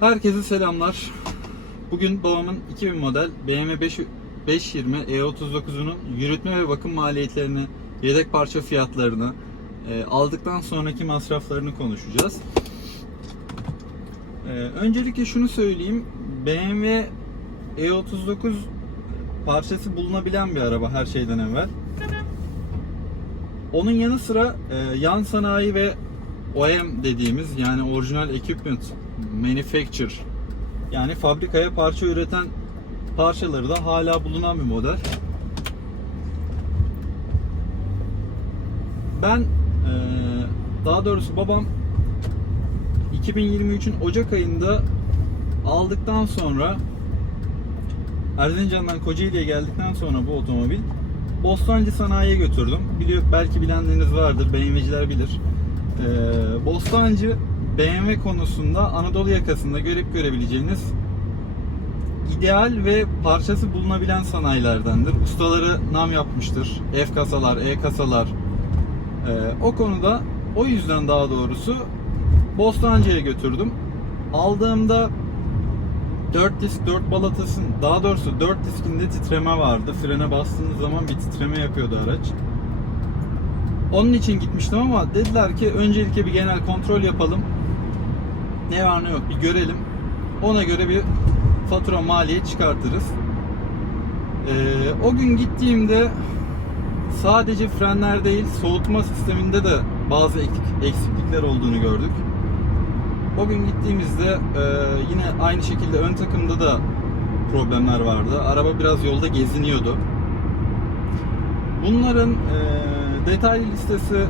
Herkese selamlar. Bugün babamın 2000 model BMW 5, 520 E39'unun yürütme ve bakım maliyetlerini, yedek parça fiyatlarını, e, aldıktan sonraki masraflarını konuşacağız. E, öncelikle şunu söyleyeyim. BMW E39 parçası bulunabilen bir araba her şeyden evvel. Onun yanı sıra e, yan sanayi ve OEM dediğimiz yani orijinal equipment manufacture yani fabrikaya parça üreten parçaları da hala bulunan bir model. Ben e, daha doğrusu babam 2023'ün Ocak ayında aldıktan sonra Erzincan'dan Kocaeli'ye geldikten sonra bu otomobil Bostancı Sanayi'ye götürdüm. Biliyor, belki bilenleriniz vardır, BMW'ciler bilir. Ee, Bostancı BMW konusunda Anadolu yakasında görüp görebileceğiniz ideal ve parçası bulunabilen sanayilerdendir. Ustaları nam yapmıştır. F kasalar, E kasalar. Ee, o konuda o yüzden daha doğrusu Bostancı'ya götürdüm. Aldığımda 4 disk 4 balatasın daha doğrusu 4 diskinde titreme vardı. Frene bastığınız zaman bir titreme yapıyordu araç. Onun için gitmiştim ama dediler ki öncelikle bir genel kontrol yapalım. Ne var ne yok bir görelim. Ona göre bir fatura maliyet çıkartırız. Ee, o gün gittiğimde sadece frenler değil soğutma sisteminde de bazı ek- eksiklikler olduğunu gördük. O gün gittiğimizde e, yine aynı şekilde ön takımda da problemler vardı. Araba biraz yolda geziniyordu. Bunların e, detaylı listesi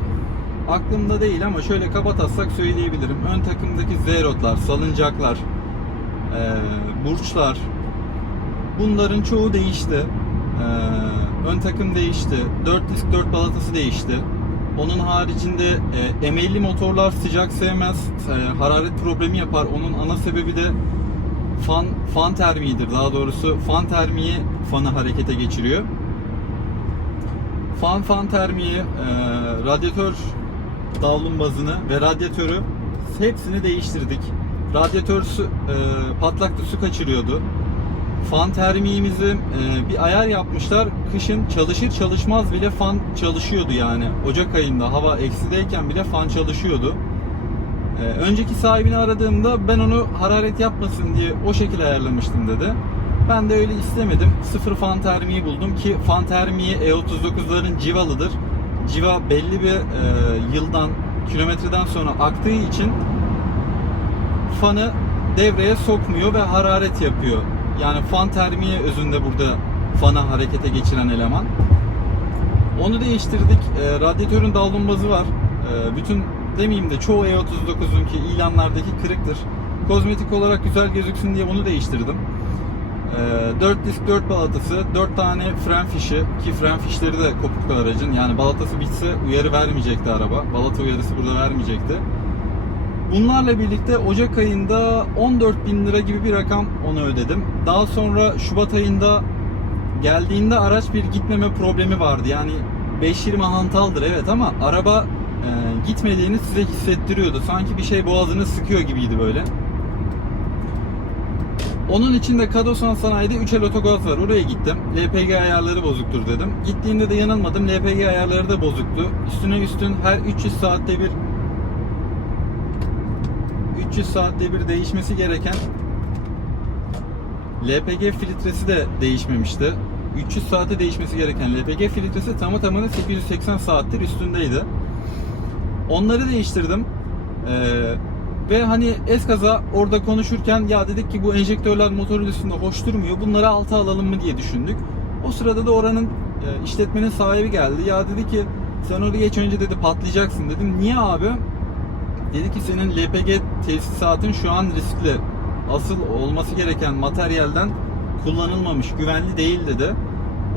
aklımda değil ama şöyle kabataslak söyleyebilirim. Ön takımdaki zerotlar, salıncaklar, e, burçlar bunların çoğu değişti. E, ön takım değişti. 4 disk 4 balatası değişti. Onun haricinde e, emelli motorlar sıcak sevmez. E, hararet problemi yapar. Onun ana sebebi de fan fan termiğidir. Daha doğrusu fan termiği fanı harekete geçiriyor. Fan fan termiği, e, radyatör davlumbazını ve radyatörü hepsini değiştirdik. Radyatör su, e, patlaklı su kaçırıyordu. Fan termiğimizi e, bir ayar yapmışlar. Kışın çalışır çalışmaz bile fan çalışıyordu yani. Ocak ayında hava eksideyken bile fan çalışıyordu. E, önceki sahibini aradığımda ben onu hararet yapmasın diye o şekilde ayarlamıştım dedi. Ben de öyle istemedim. Sıfır fan termiği buldum ki fan termiği E39'ların civalıdır. Civa belli bir e, yıldan, kilometreden sonra aktığı için fanı devreye sokmuyor ve hararet yapıyor. Yani fan termiği özünde burada fanı harekete geçiren eleman. Onu değiştirdik. E, radyatörün davlumbazı var. E, bütün demeyeyim de çoğu E39'un ki ilanlardaki kırıktır. Kozmetik olarak güzel gözüksün diye bunu değiştirdim. E, 4 disk 4 balatası, 4 tane fren fişi ki fren fişleri de kopuklu aracın. Yani balatası bitse uyarı vermeyecekti araba. Balata uyarısı burada vermeyecekti. Bunlarla birlikte Ocak ayında 14 bin lira gibi bir rakam onu ödedim. Daha sonra Şubat ayında geldiğinde araç bir gitmeme problemi vardı. Yani 520 hantaldır evet ama araba e, gitmediğini size hissettiriyordu. Sanki bir şey boğazını sıkıyor gibiydi böyle. Onun için de Kadosan Sanayi'de 3 el otogaz var. Oraya gittim. LPG ayarları bozuktur dedim. Gittiğimde de yanılmadım. LPG ayarları da bozuktu. Üstüne üstün her 300 saatte bir 300 saatte bir değişmesi gereken LPG filtresi de değişmemişti. 300 saate değişmesi gereken LPG filtresi tamı tamına 880 saattir üstündeydi. Onları değiştirdim. Ee, ve hani eskaza orada konuşurken ya dedik ki bu enjektörler motorun üstünde hoş durmuyor. Bunları alta alalım mı diye düşündük. O sırada da oranın e, işletmenin sahibi geldi. Ya dedi ki sen oraya geç önce dedi patlayacaksın dedim. Niye abi? Dedi ki senin LPG tesisatın şu an riskli. Asıl olması gereken materyalden kullanılmamış, güvenli değil dedi.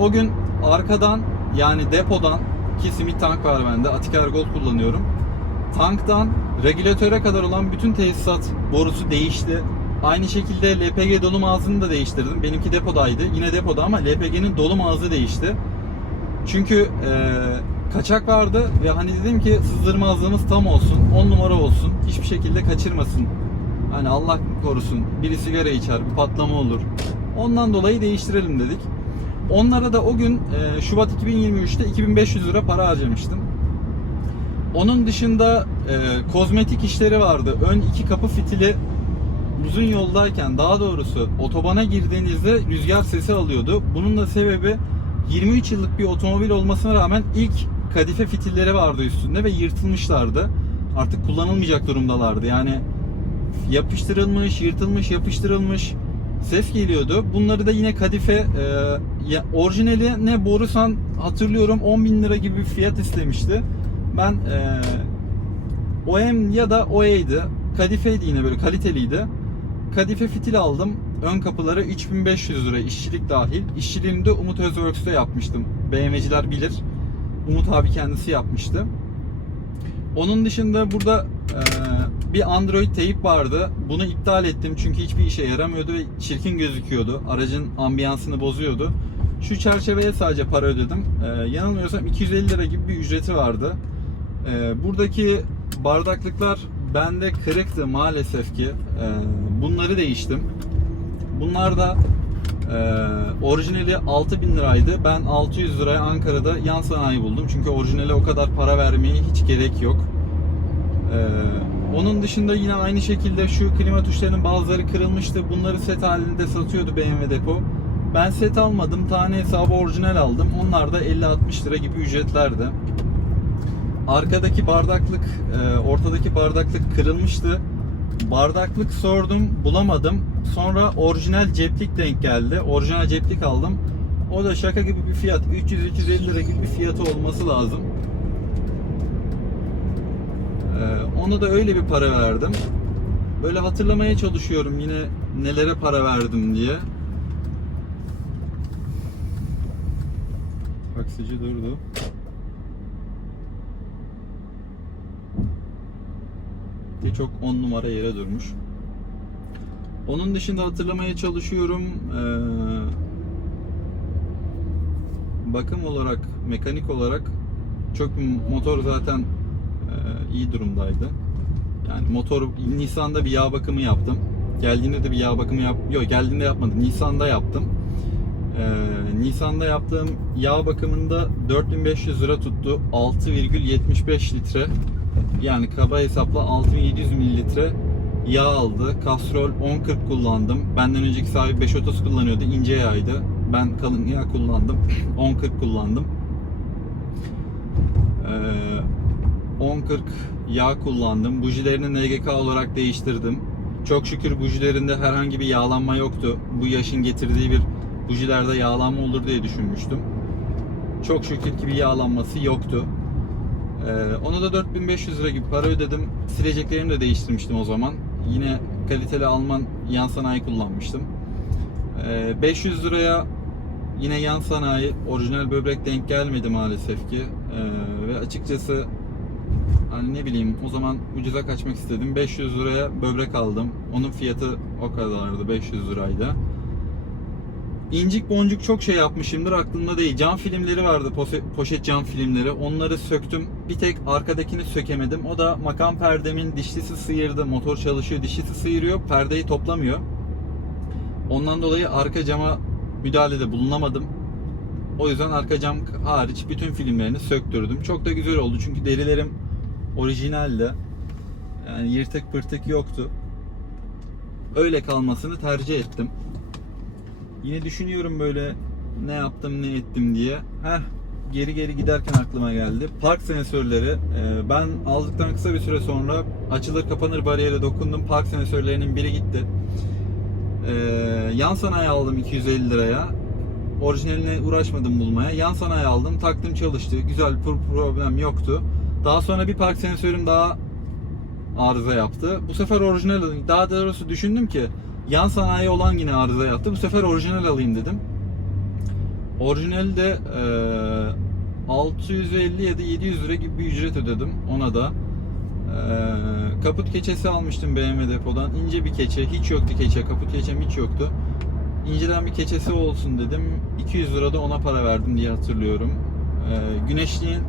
O gün arkadan yani depodan ki simit tank var bende, Atikar Gold kullanıyorum. Tanktan regülatöre kadar olan bütün tesisat borusu değişti. Aynı şekilde LPG dolum ağzını da değiştirdim. Benimki depodaydı. Yine depoda ama LPG'nin dolum ağzı değişti. Çünkü eee kaçak vardı ve hani dedim ki sızdırma hızımız tam olsun, 10 numara olsun, hiçbir şekilde kaçırmasın Hani Allah korusun biri sigara içer, bir patlama olur. Ondan dolayı değiştirelim dedik. Onlara da o gün e, Şubat 2023'te 2500 lira para harcamıştım. Onun dışında e, kozmetik işleri vardı. Ön iki kapı fitili uzun yoldayken daha doğrusu otobana girdiğinizde rüzgar sesi alıyordu. Bunun da sebebi 23 yıllık bir otomobil olmasına rağmen ilk kadife fitilleri vardı üstünde ve yırtılmışlardı. Artık kullanılmayacak durumdalardı. Yani yapıştırılmış, yırtılmış, yapıştırılmış ses geliyordu. Bunları da yine kadife e, ya, orijinali ne Borusan hatırlıyorum 10 bin lira gibi bir fiyat istemişti. Ben e, OM ya da OE'ydi. Kadifeydi yine böyle kaliteliydi. Kadife fitil aldım. Ön kapıları 3500 lira işçilik dahil. İşçiliğini de Umut Özworks'te yapmıştım. BMW'ciler bilir. Umut abi kendisi yapmıştı. Onun dışında burada e, bir Android teyip vardı. Bunu iptal ettim çünkü hiçbir işe yaramıyordu ve çirkin gözüküyordu. Aracın ambiyansını bozuyordu. Şu çerçeveye sadece para ödedim. E, yanılmıyorsam 250 lira gibi bir ücreti vardı. E, buradaki bardaklıklar bende kırıktı maalesef ki. E, bunları değiştim. Bunlar da e, orijinali 6000 liraydı. Ben 600 liraya Ankara'da yan sanayi buldum. Çünkü orijinale o kadar para vermeye hiç gerek yok. Ee, onun dışında yine aynı şekilde şu klima tuşlarının bazıları kırılmıştı. Bunları set halinde satıyordu BMW depo. Ben set almadım. Tane hesabı orijinal aldım. Onlar da 50-60 lira gibi ücretlerdi. Arkadaki bardaklık, e, ortadaki bardaklık kırılmıştı. Bardaklık sordum, bulamadım. Sonra orijinal ceplik denk geldi. Orijinal ceplik aldım. O da şaka gibi bir fiyat. 300-350 lira gibi bir fiyatı olması lazım. Ee, ona da öyle bir para verdim. Böyle hatırlamaya çalışıyorum yine nelere para verdim diye. Taksici durdu. De çok 10 numara yere durmuş. Onun dışında hatırlamaya çalışıyorum. Ee, bakım olarak, mekanik olarak çok motor zaten e, iyi durumdaydı. Yani motor Nisan'da bir yağ bakımı yaptım. Geldiğinde de bir yağ bakımı yap. Yok geldiğinde yapmadım. Nisan'da yaptım. Ee, Nisan'da yaptığım yağ bakımında 4500 lira tuttu. 6,75 litre. Yani kaba hesapla 6700 mililitre yağ aldı. Kastrol 1040 kullandım. Benden önceki sahibi 530 kullanıyordu. ince yağydı. Ben kalın yağ kullandım. 1040 kullandım. Ee, 1040 yağ kullandım. Bujilerini NGK olarak değiştirdim. Çok şükür bujilerinde herhangi bir yağlanma yoktu. Bu yaşın getirdiği bir bujilerde yağlanma olur diye düşünmüştüm. Çok şükür ki bir yağlanması yoktu. Ee, ona da 4500 lira gibi para ödedim. Sileceklerimi de değiştirmiştim o zaman. Yine kaliteli Alman yan sanayi kullanmıştım. Ee, 500 liraya yine yan sanayi orijinal böbrek denk gelmedi maalesef ki. Ee, ve açıkçası hani ne bileyim o zaman ucuza kaçmak istedim. 500 liraya böbrek aldım. Onun fiyatı o kadardı 500 liraydı. İncik boncuk çok şey yapmışımdır aklımda değil. Cam filmleri vardı poşet cam filmleri. Onları söktüm. Bir tek arkadakini sökemedim. O da makam perdemin dişlisi sıyırdı. Motor çalışıyor dişlisi sıyırıyor. Perdeyi toplamıyor. Ondan dolayı arka cama müdahalede bulunamadım. O yüzden arka cam hariç bütün filmlerini söktürdüm. Çok da güzel oldu çünkü derilerim orijinaldi. Yani yırtık pırtık yoktu. Öyle kalmasını tercih ettim. Yine düşünüyorum böyle ne yaptım ne ettim diye. Heh geri geri giderken aklıma geldi. Park sensörleri e, ben aldıktan kısa bir süre sonra açılır kapanır bariyere dokundum. Park sensörlerinin biri gitti. E, yan sanayi aldım 250 liraya. Orijinaline uğraşmadım bulmaya. Yan sanayi aldım. Taktım çalıştı. Güzel problem yoktu. Daha sonra bir park sensörüm daha arıza yaptı. Bu sefer orijinal. Daha doğrusu düşündüm ki yan sanayi olan yine arıza yaptı. Bu sefer orijinal alayım dedim. Orijinali de e, 650 ya da 700 lira gibi bir ücret ödedim ona da. E, kaput keçesi almıştım BMW depodan. İnce bir keçe. Hiç yoktu keçe. Kaput keçem hiç yoktu. İnceden bir keçesi olsun dedim. 200 lira da ona para verdim diye hatırlıyorum. E, güneşliğin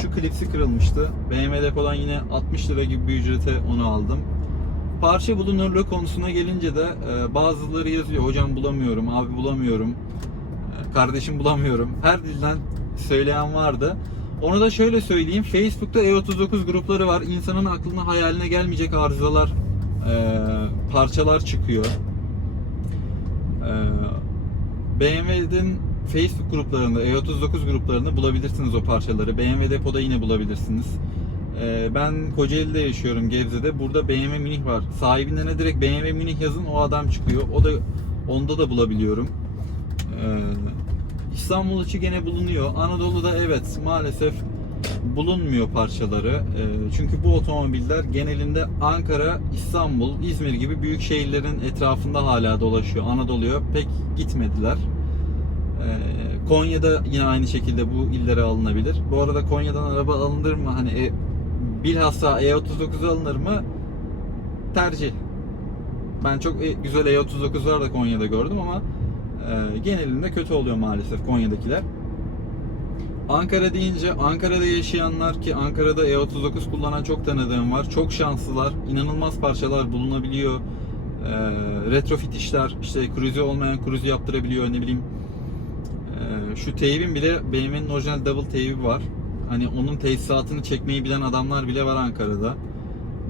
şu klipsi kırılmıştı. BMW depodan yine 60 lira gibi bir ücrete onu aldım. Parça bulunurluğu konusuna gelince de e, bazıları yazıyor. Hocam bulamıyorum, abi bulamıyorum, e, kardeşim bulamıyorum. Her dilden söyleyen vardı. Onu da şöyle söyleyeyim. Facebook'ta E39 grupları var. İnsanın aklına hayaline gelmeyecek arızalar, e, parçalar çıkıyor. BMW'nin Facebook gruplarında, E39 gruplarında bulabilirsiniz o parçaları. BMW depoda yine bulabilirsiniz. Ee, ben Kocaeli'de yaşıyorum Gebze'de. Burada BMW Münih var. Sahibinden direkt BMW Münih yazın o adam çıkıyor. O da onda da bulabiliyorum. Ee, İstanbul içi gene bulunuyor. Anadolu'da evet maalesef bulunmuyor parçaları. Ee, çünkü bu otomobiller genelinde Ankara, İstanbul, İzmir gibi büyük şehirlerin etrafında hala dolaşıyor. Anadolu'ya pek gitmediler. Ee, Konya'da yine aynı şekilde bu illere alınabilir. Bu arada Konya'dan araba alınır mı? Hani e, bilhassa E39 alınır mı? Tercih. Ben çok e- güzel E39'lar da Konya'da gördüm ama e, genelinde kötü oluyor maalesef Konya'dakiler. Ankara deyince Ankara'da yaşayanlar ki Ankara'da E39 kullanan çok tanıdığım var. Çok şanslılar. İnanılmaz parçalar bulunabiliyor. E, retrofit işler, işte cruise olmayan cruise yaptırabiliyor ne bileyim. E, şu teybin bile BMW'nin orijinal double teybi var. Hani onun tesisatını çekmeyi bilen adamlar bile var Ankara'da.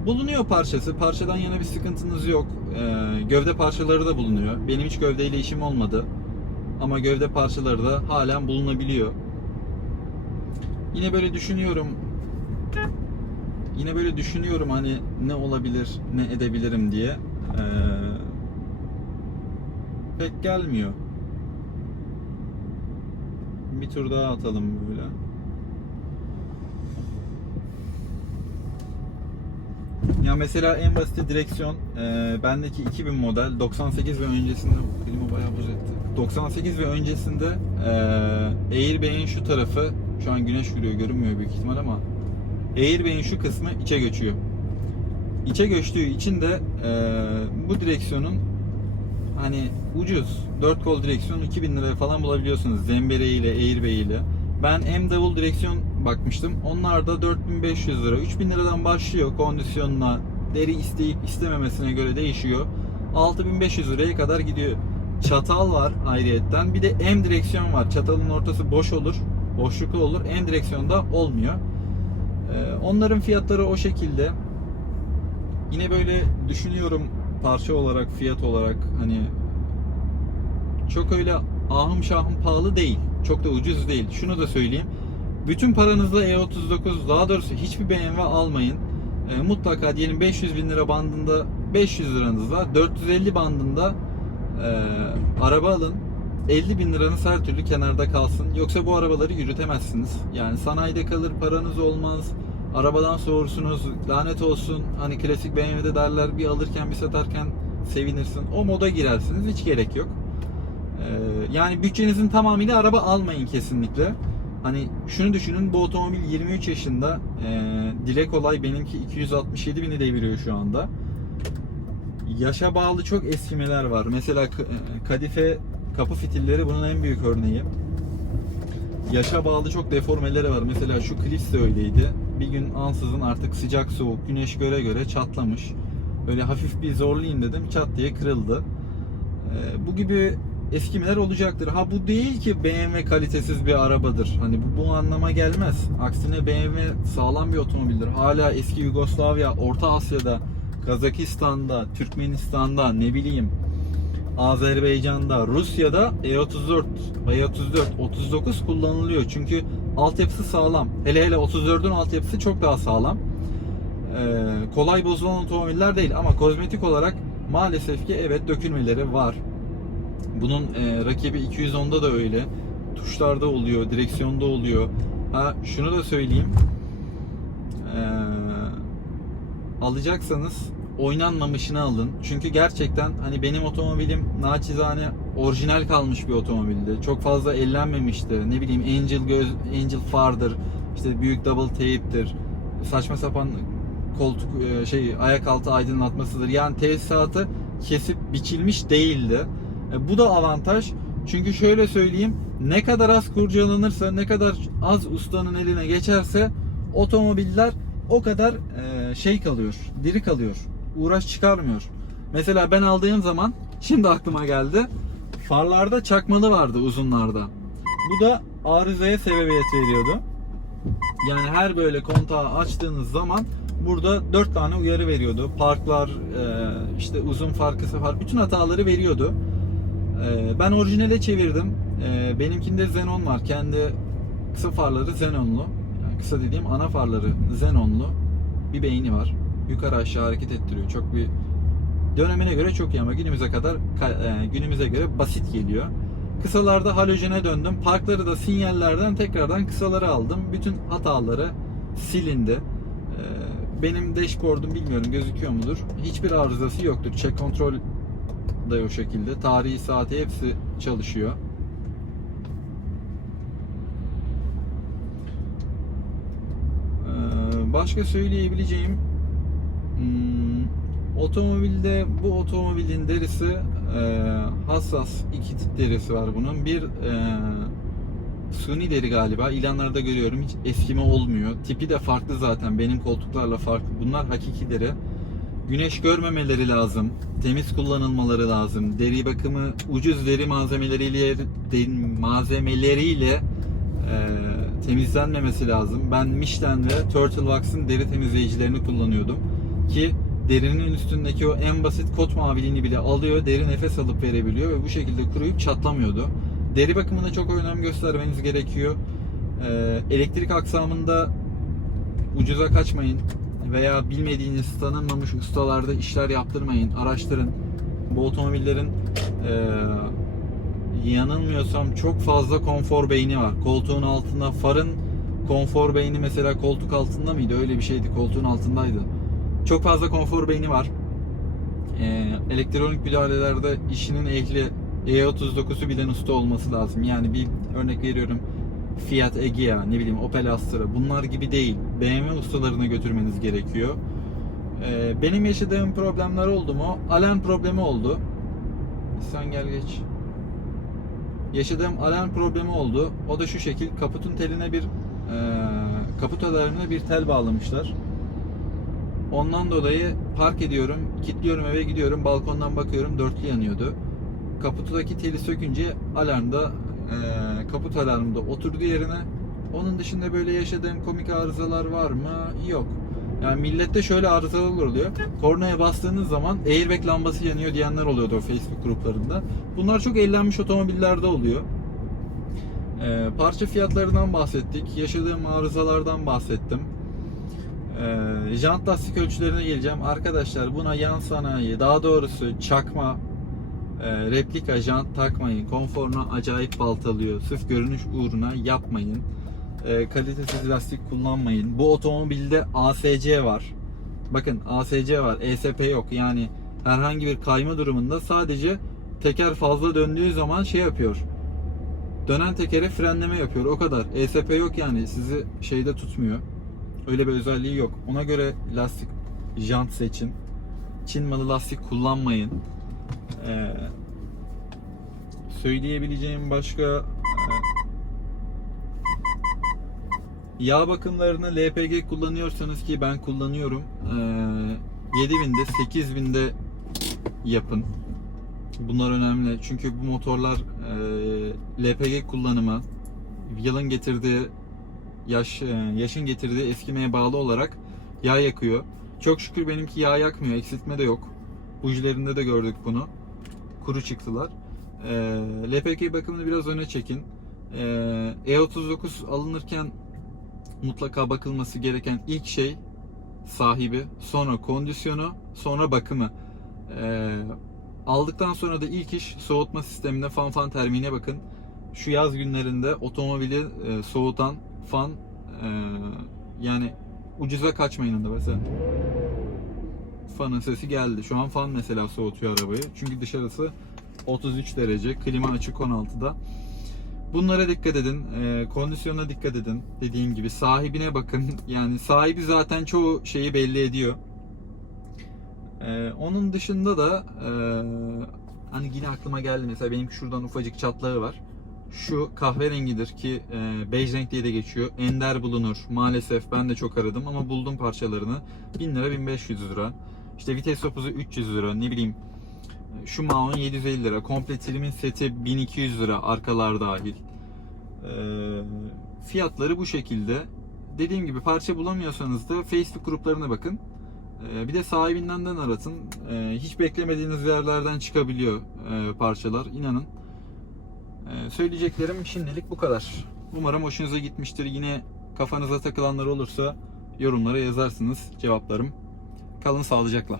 Bulunuyor parçası. Parçadan yana bir sıkıntınız yok. E, gövde parçaları da bulunuyor. Benim hiç gövdeyle işim olmadı. Ama gövde parçaları da halen bulunabiliyor. Yine böyle düşünüyorum. Yine böyle düşünüyorum hani ne olabilir, ne edebilirim diye. Ee, pek gelmiyor. Bir tur daha atalım böyle. Ya mesela en basit direksiyon e, bendeki 2000 model 98 ve öncesinde elimi bayağı buz etti. 98 ve öncesinde e, airbag'in şu tarafı şu an güneş vuruyor görünmüyor büyük ihtimal ama airbag'in şu kısmı içe göçüyor. İçe göçtüğü için de e, bu direksiyonun hani ucuz 4 kol direksiyon 2000 liraya falan bulabiliyorsunuz zembere ile airbag ile. Ben M double direksiyon bakmıştım. Onlar da 4500 lira. 3000 liradan başlıyor kondisyonuna. Deri isteyip istememesine göre değişiyor. 6500 liraya kadar gidiyor. Çatal var ayrıyetten. Bir de M direksiyon var. Çatalın ortası boş olur. Boşluklu olur. M direksiyonda olmuyor. Ee, onların fiyatları o şekilde. Yine böyle düşünüyorum parça olarak, fiyat olarak hani çok öyle ahım şahım pahalı değil. Çok da ucuz değil. Şunu da söyleyeyim. Bütün paranızla E39 daha doğrusu hiçbir BMW almayın. E, mutlaka diyelim 500 bin lira bandında 500 liranızla 450 bandında e, araba alın. 50 bin liranız her türlü kenarda kalsın. Yoksa bu arabaları yürütemezsiniz. Yani sanayide kalır, paranız olmaz. Arabadan soğursunuz, lanet olsun. Hani klasik BMW'de derler bir alırken bir satarken sevinirsin. O moda girersiniz. Hiç gerek yok. Ee, yani bütçenizin tamamıyla araba almayın kesinlikle. Hani şunu düşünün bu otomobil 23 yaşında e, dile kolay benimki 267 bini deviriyor şu anda. Yaşa bağlı çok eskimeler var. Mesela kadife kapı fitilleri bunun en büyük örneği. Yaşa bağlı çok deformeleri var. Mesela şu klips de öyleydi. Bir gün ansızın artık sıcak soğuk güneş göre göre çatlamış. Böyle hafif bir zorlayayım dedim çat diye kırıldı. Ee, bu gibi eskimeler olacaktır. Ha bu değil ki BMW kalitesiz bir arabadır. Hani bu, bu anlama gelmez. Aksine BMW sağlam bir otomobildir. Hala eski Yugoslavya, Orta Asya'da, Kazakistan'da, Türkmenistan'da, ne bileyim Azerbaycan'da, Rusya'da E E34, E34, 39 kullanılıyor. Çünkü altyapısı sağlam. Hele hele 34'ün altyapısı çok daha sağlam. Ee, kolay bozulan otomobiller değil ama kozmetik olarak maalesef ki evet dökülmeleri var. Bunun e, rakibi 210'da da öyle. Tuşlarda oluyor, direksiyonda oluyor. Ha şunu da söyleyeyim. Ee, alacaksanız oynanmamışını alın. Çünkü gerçekten hani benim otomobilim naçizane orijinal kalmış bir otomobildi. Çok fazla ellenmemişti. Ne bileyim Angel göz Angel fardır. işte büyük double tape'tir. Saçma sapan koltuk e, şey ayak altı aydınlatmasıdır. Yani tesisatı kesip biçilmiş değildi. E, bu da avantaj. Çünkü şöyle söyleyeyim, ne kadar az kurcalanırsa, ne kadar az ustanın eline geçerse otomobiller o kadar e, şey kalıyor, diri kalıyor. uğraş çıkarmıyor. Mesela ben aldığım zaman şimdi aklıma geldi. Farlarda çakmalı vardı uzunlarda. Bu da arızaya sebebiyet veriyordu. Yani her böyle kontağı açtığınız zaman burada 4 tane uyarı veriyordu. Parklar, e, işte uzun far, kısa far bütün hataları veriyordu. E, Ben orijinale çevirdim. E, Benimkinde Xenon var. Kendi kısa farları Xenonlu. Yani kısa dediğim ana farları Xenonlu. Bir beyni var. Yukarı aşağı hareket ettiriyor. Çok bir dönemine göre çok iyi ama günümüze kadar ka- e, günümüze göre basit geliyor. Kısalarda halojene döndüm. Parkları da sinyallerden tekrardan kısaları aldım. Bütün hataları silindi. Ee, Benim dashboard'um bilmiyorum gözüküyor mudur? Hiçbir arızası yoktur. Check kontrol da o şekilde. Tarihi saati hepsi çalışıyor. Ee, Başka söyleyebileceğim hmm, otomobilde bu otomobilin derisi e, hassas iki tip derisi var bunun. Bir e, suni deri galiba. İlanlarda görüyorum hiç eskime olmuyor. Tipi de farklı zaten benim koltuklarla farklı. Bunlar hakiki deri. Güneş görmemeleri lazım. Temiz kullanılmaları lazım. Deri bakımı ucuz deri malzemeleriyle malzemeleriyle e, temizlenmemesi lazım. Ben Michelin ve Turtle Wax'ın deri temizleyicilerini kullanıyordum. Ki derinin üstündeki o en basit kot maviliğini bile alıyor. Deri nefes alıp verebiliyor ve bu şekilde kuruyup çatlamıyordu. Deri bakımına çok önem göstermeniz gerekiyor. E, elektrik aksamında ucuza kaçmayın veya bilmediğiniz tanınmamış ustalarda işler yaptırmayın. Araştırın. Bu otomobillerin e, yanılmıyorsam çok fazla konfor beyni var. Koltuğun altında farın konfor beyni mesela koltuk altında mıydı? Öyle bir şeydi. Koltuğun altındaydı. Çok fazla konfor beyni var. E, elektronik müdahalelerde işinin ehli E39'u bilen usta olması lazım. Yani bir örnek veriyorum. Fiat Egea, ne bileyim Opel Astra bunlar gibi değil. BMW ustalarına götürmeniz gerekiyor. Ee, benim yaşadığım problemler oldu mu? Alarm problemi oldu. Sen gel geç. Yaşadığım alarm problemi oldu. O da şu şekil. Kaputun teline bir e, kaput alarmına bir tel bağlamışlar. Ondan dolayı park ediyorum, kilitliyorum eve gidiyorum, balkondan bakıyorum dörtlü yanıyordu. Kaputudaki teli sökünce alarmda e, kaput alarmında oturdu yerine. Onun dışında böyle yaşadığım komik arızalar var mı? Yok. Yani millette şöyle arızalar oluyor. Kornaya bastığınız zaman airbag lambası yanıyor diyenler oluyordu o Facebook gruplarında. Bunlar çok ellenmiş otomobillerde oluyor. E, parça fiyatlarından bahsettik. Yaşadığım arızalardan bahsettim. E, jant lastik ölçülerine geleceğim. Arkadaşlar buna yan sanayi, daha doğrusu çakma e, replika jant takmayın. Konforunu acayip baltalıyor. Sırf görünüş uğruna yapmayın. E, kalitesiz lastik kullanmayın. Bu otomobilde ASC var. Bakın ASC var. ESP yok. Yani herhangi bir kayma durumunda sadece teker fazla döndüğü zaman şey yapıyor. Dönen tekere frenleme yapıyor. O kadar. ESP yok yani. Sizi şeyde tutmuyor. Öyle bir özelliği yok. Ona göre lastik jant seçin. Çin malı lastik kullanmayın. Ee, söyleyebileceğim başka e, yağ bakımlarını LPG kullanıyorsanız ki ben kullanıyorum. Ee, 7000'de 8000'de yapın. Bunlar önemli. Çünkü bu motorlar e, LPG kullanımı yılın getirdiği yaş e, yaşın getirdiği eskimeye bağlı olarak yağ yakıyor. Çok şükür benimki yağ yakmıyor. Eksiltme de yok. Bujilerinde de gördük bunu. Kuru çıktılar. Ee, LPG bakımını biraz öne çekin. Ee, E39 alınırken mutlaka bakılması gereken ilk şey sahibi, sonra kondisyonu, sonra bakımı. Ee, aldıktan sonra da ilk iş soğutma sistemine, fan fan termine bakın. Şu yaz günlerinde otomobili e, soğutan fan e, yani ucuza kaçmayın onda mesela fanın sesi geldi. Şu an fan mesela soğutuyor arabayı. Çünkü dışarısı 33 derece. Klima açık 16'da. Bunlara dikkat edin. E, kondisyona dikkat edin. Dediğim gibi sahibine bakın. Yani sahibi zaten çoğu şeyi belli ediyor. E, onun dışında da e, hani yine aklıma geldi mesela benim şuradan ufacık çatlağı var. Şu kahverengidir ki e, bej renk diye de geçiyor. Ender bulunur. Maalesef ben de çok aradım ama buldum parçalarını. 1000 lira 1500 lira. İşte vites topuzu 300 lira ne bileyim şu mount 750 lira. Komple trimin seti 1200 lira arkalar dahil. Ee, fiyatları bu şekilde. Dediğim gibi parça bulamıyorsanız da Facebook gruplarına bakın. Ee, bir de sahibinden de aratın. Ee, hiç beklemediğiniz yerlerden çıkabiliyor e, parçalar. İnanın. Ee, söyleyeceklerim şimdilik bu kadar. Umarım hoşunuza gitmiştir. Yine kafanıza takılanlar olursa yorumlara yazarsınız. Cevaplarım. Kalın sağlıcakla.